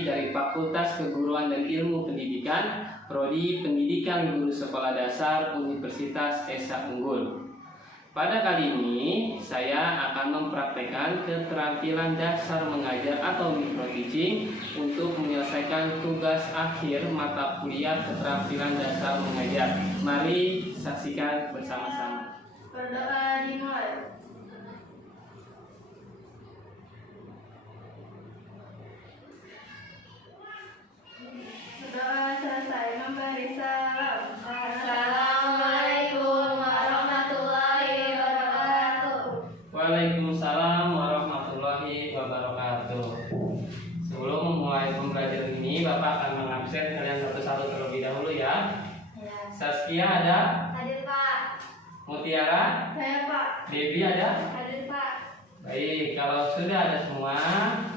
kami dari Fakultas Keguruan dan Ilmu Pendidikan, Prodi Pendidikan Guru Sekolah Dasar Universitas Esa Unggul. Pada kali ini, saya akan mempraktekkan keterampilan dasar mengajar atau micro teaching untuk menyelesaikan tugas akhir mata kuliah keterampilan dasar mengajar. Mari saksikan bersama-sama. Berdoa dimulai. Berdoa selesai, memberi salam. Assalamualaikum warahmatullahi wabarakatuh. Waalaikumsalam warahmatullahi wabarakatuh. Sebelum memulai pembelajaran ini, Bapak akan mengabsen kalian satu-satu terlebih dahulu ya. Saskia ada? Hadir Pak. Mutiara? Saya Pak. Debbie ada? Hadir Pak. Baik, kalau sudah ada semua,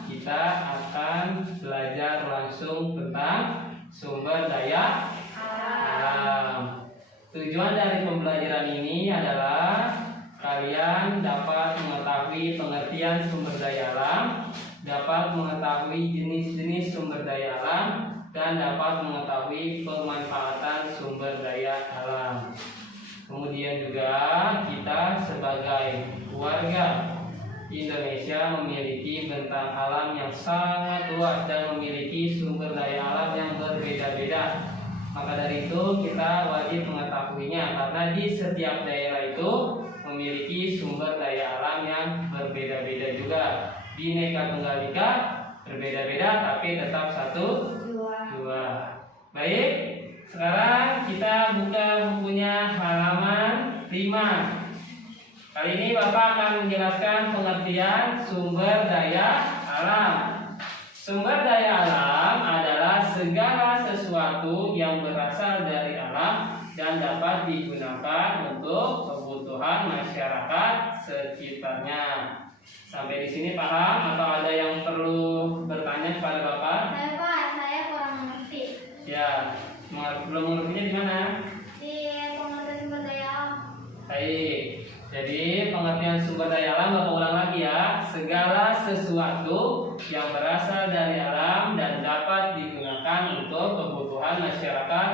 kita akan belajar langsung tentang sumber daya alam. Tujuan dari pembelajaran ini adalah kalian dapat mengetahui pengertian sumber daya alam, dapat mengetahui jenis-jenis sumber daya alam, dan dapat mengetahui pemanfaatan sumber daya alam. Kemudian juga kita sebagai warga Indonesia memiliki bentang alam yang sangat luas dan memiliki sumber daya alam yang berbeda-beda. Maka dari itu kita wajib mengetahuinya karena di setiap daerah itu memiliki sumber daya alam yang berbeda-beda juga. Bhinneka Tunggal Ika berbeda-beda tapi tetap satu dua. Baik, sekarang kita buka bukunya halaman 5. Kali ini Bapak akan menjelaskan pengertian sumber daya alam. Sumber daya alam adalah segala sesuatu yang berasal dari alam dan dapat digunakan untuk kebutuhan masyarakat sekitarnya. Sampai di sini paham atau ada yang perlu bertanya kepada Bapak? Saya Pak, saya kurang mengerti. Ya, belum mengertinya di mana? Di pengertian sumber daya alam. Baik. Jadi pengertian sumber daya alam Bapak ulang lagi ya. Segala sesuatu yang berasal dari alam dan dapat digunakan untuk kebutuhan masyarakat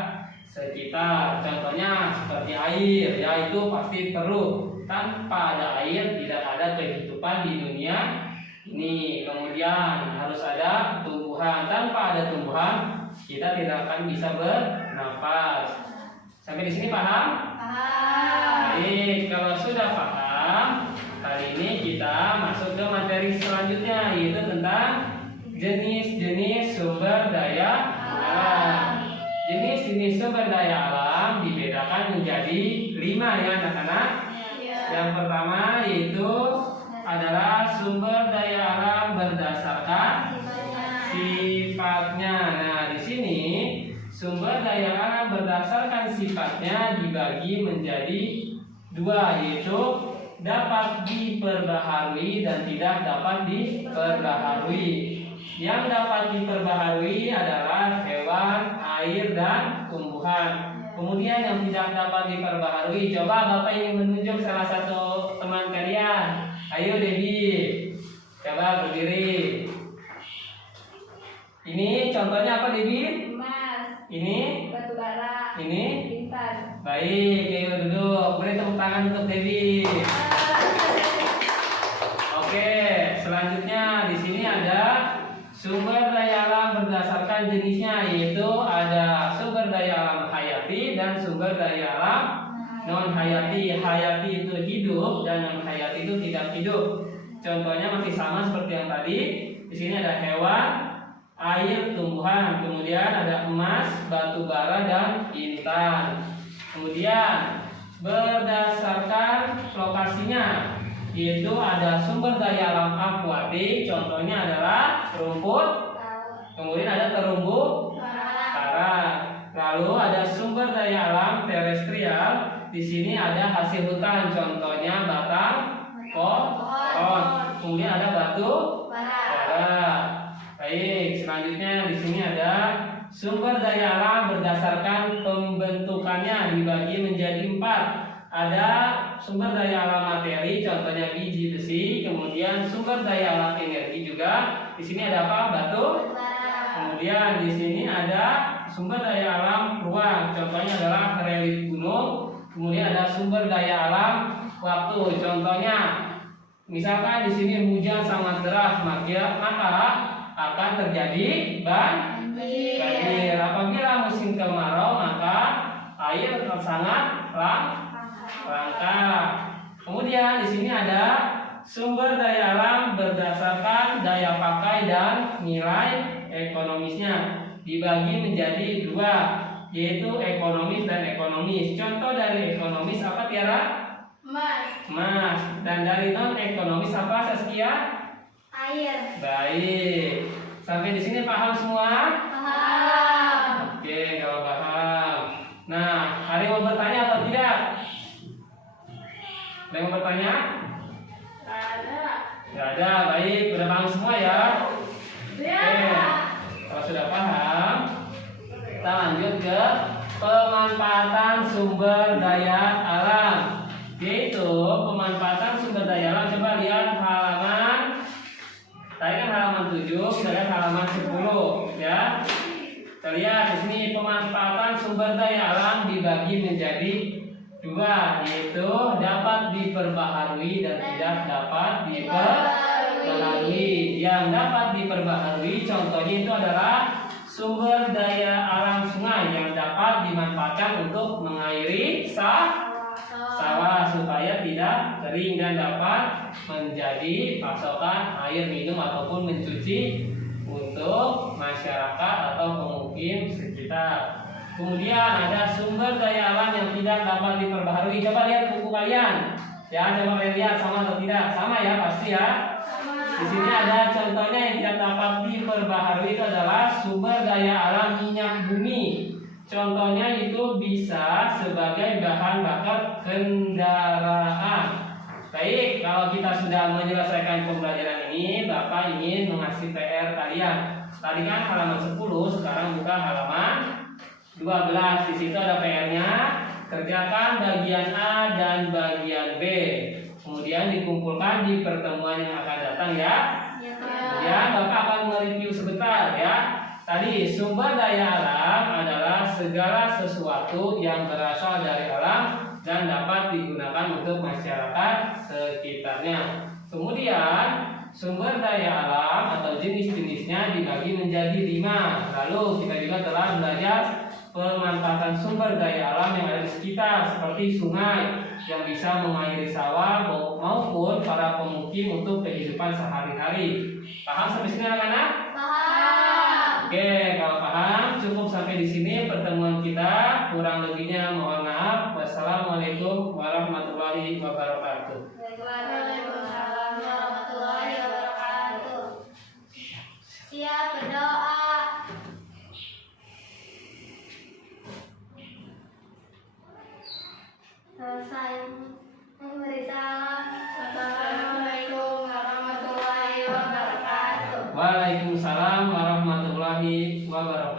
sekitar. Contohnya seperti air, ya itu pasti perlu. Tanpa ada air tidak ada kehidupan di dunia ini. Kemudian harus ada tumbuhan. Tanpa ada tumbuhan kita tidak akan bisa bernapas. Sampai di sini paham? Baik, kalau sudah paham, kali ini kita masuk ke materi selanjutnya yaitu tentang jenis-jenis sumber daya alam. Jenis-jenis sumber daya alam dibedakan menjadi 5 ya anak-anak. Yang pertama yaitu adalah sumber daya alam berdasarkan sifatnya. Nah, di sini sumber daya alam berdasarkan sifatnya dibagi menjadi 2, yaitu dapat diperbaharui dan tidak dapat diperbaharui. Yang dapat diperbaharui adalah hewan, air, dan tumbuhan. Kemudian yang tidak dapat diperbaharui, coba Bapak ingin menunjuk salah satu teman kalian. Ayo Debbie, coba berdiri. Ini contohnya apa Debbie? Emas. Ini Batu bara. ini Bintang. baik, ayo duduk. Beri tepuk tangan untuk Debbie. Oke, selanjutnya di sini ada sumber daya alam berdasarkan jenisnya, yaitu ada sumber daya alam hayati dan sumber daya alam non hayati. Hayati itu hidup dan non hayati itu tidak hidup. Contohnya masih sama seperti yang tadi. Di sini ada hewan, air, tumbuhan, kemudian ada emas, batu bara, dan intan. Kemudian berdasarkan lokasinya, yaitu ada sumber daya alam akuatik, contohnya adalah rumput, kemudian ada terumbu karang. Lalu ada sumber daya alam terestrial, di sini ada hasil hutan, contohnya batang pohon, kemudian ada batu bara. Baik, selanjutnya di sini ada sumber daya alam berdasarkan pembentukannya dibagi menjadi 4. Ada sumber daya alam materi, contohnya biji besi, kemudian sumber daya alam energi juga. Di sini ada apa? Batu Kemudian di sini ada sumber daya alam ruang, contohnya adalah relief gunung. Kemudian ada sumber daya alam waktu, contohnya misalkan di sini hujan sangat deras, maka akan terjadi banjir. Apabila musim kemarau, maka air sangat langka. Kemudian di sini ada sumber daya alam berdasarkan daya pakai dan nilai ekonomisnya, dibagi menjadi dua, yaitu ekonomis dan ekonomis. Contoh dari ekonomis apa Tiara? Emas. Dan dari non ekonomis apa Saskia? Air. Baik. Sampai di sini paham semua? Paham. Oke, kalau paham. Nah, ada yang mau bertanya atau tidak? Ada yang mau bertanya? Tidak ada. Baik, udah paham semua ya? Oke. Kalau sudah paham, kita lanjut ke pemanfaatan sumber daya alam. Yaitu pemanfaatan sumber daya alam. Coba lihat halaman. Tadi kan halaman 7, kita lihat halaman 10 ya. Kita lihat di sini pemanfaatan sumber daya alam dibagi menjadi dua, yaitu dapat diperbaharui dan tidak dapat diperbaharui. Yang dapat diperbaharui contohnya itu adalah sumber daya alam sungai yang dapat dimanfaatkan untuk mengairi sawah supaya tidak kering dan dapat menjadi pasokan air minum ataupun mencuci untuk masyarakat atau pemukim sekitar. Kemudian ada sumber daya alam yang tidak dapat diperbaharui. Coba lihat buku kalian. Ya, coba kalian lihat sama atau tidak? Sama ya, pasti ya. Di sini ada contohnya yang tidak dapat diperbaharui, itu adalah sumber daya alam minyak bumi. Contohnya itu bisa sebagai bahan bakar kendaraan. Baik, kalau kita sudah menyelesaikan pembelajaran ini, Bapak ingin mengasih PR kalian. Tadi kan halaman 10, sekarang buka halaman 12. Di situ ada PR-nya. Kerjakan bagian A dan bagian B. Kemudian dikumpulkan di pertemuan yang akan datang ya. Kemudian Bapak akan mereview sebentar ya. Tadi sumber daya alam adalah segala sesuatu yang berasal dari alam dan dapat digunakan untuk masyarakat sekitarnya. Kemudian sumber daya alam atau jenis-jenisnya dibagi menjadi 5. Lalu kita juga telah belajar pemanfaatan sumber daya alam yang ada di sekitar, seperti sungai yang bisa mengairi sawah maupun para pemukim untuk kehidupan sehari-hari. Paham sampai sini anak-anak? Paham. Oke, kalau paham cukup sampai di sini pertemuan kita. Kurang lebihnya mohon maaf. Wassalamualaikum warahmatullahi wabarakatuh. Waalaikumsalam warahmatullahi wabarakatuh. Siap berdoa. Selesai memberi salam. Assalamualaikum warahmatullahi wabarakatuh. Waalaikumsalam warahmatullahi wabarakatuh.